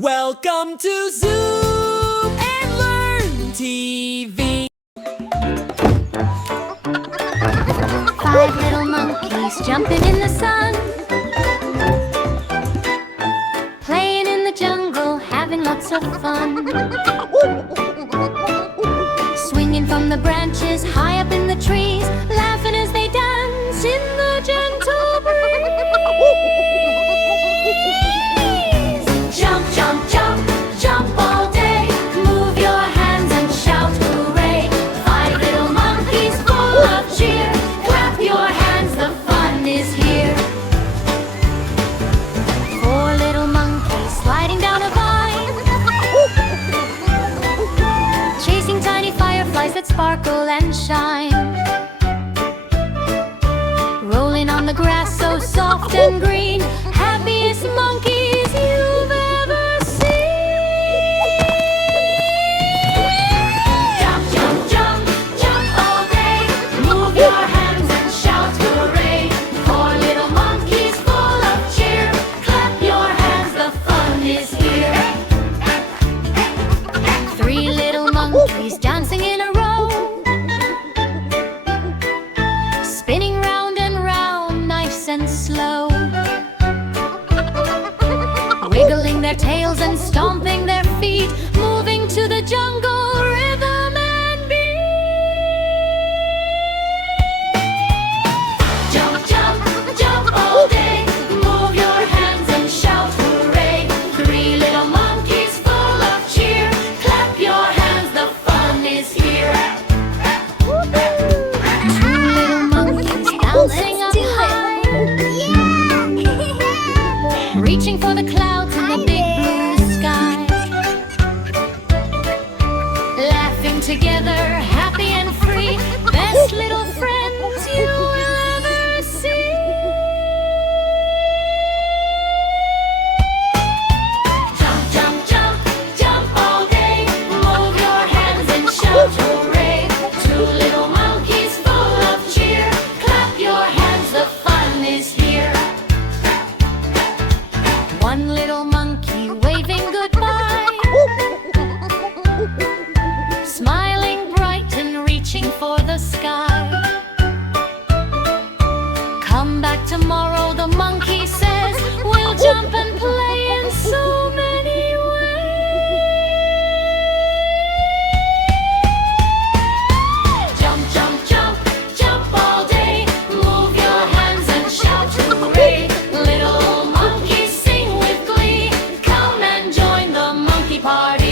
Welcome to Zoom and Learn TV. 5 little monkeys jumping in the sun, playing in the jungle, having lots of fun. Swinging from the branches high up in the trees, laughing as they dance in the gentle breeze. Jump, jump, jump, jump all day. Move your hands and shout hooray. 5 little monkeys full of cheer. Clap your hands, the fun is here. 4 little monkeys sliding down a vine, chasing tiny fireflies that sparkle and shine. Rolling on the grass so soft and green, happiest monkeys you've ever seen. Jump, jump, jump, jump all day. Move your hands and shout hooray. 4 little monkeys full of cheer. Clap your hands, the fun is here. 3 little monkeys dancing in a row, spinning round and round, nice and slow, wiggling their tails and stomping their feet, moving to the jungle rhythm and beat. Jump, jump, jump all day. Move your hands and shout hooray. 3 little monkeys full of cheer. Clap your hands, the fun is here. 2 little monkeys bouncing up high, reaching for the clouds in the big blue sky. Laughing together, happy and free, best little friends you will ever see. Jump, jump, jump, jump all day. Move your hands and shout hooray. 2 little monkeys full of cheer. Clap your hands, the fun is here. 1 little monkey waving goodbye, smiling bright and reaching for the sky. Come back tomorrow, the monkey says. We'll jump and play in so many ways. Jump, jump, jump, jump all day. Move your hands and shout hooray. Little monkeys sing with glee. Come and join the monkey party.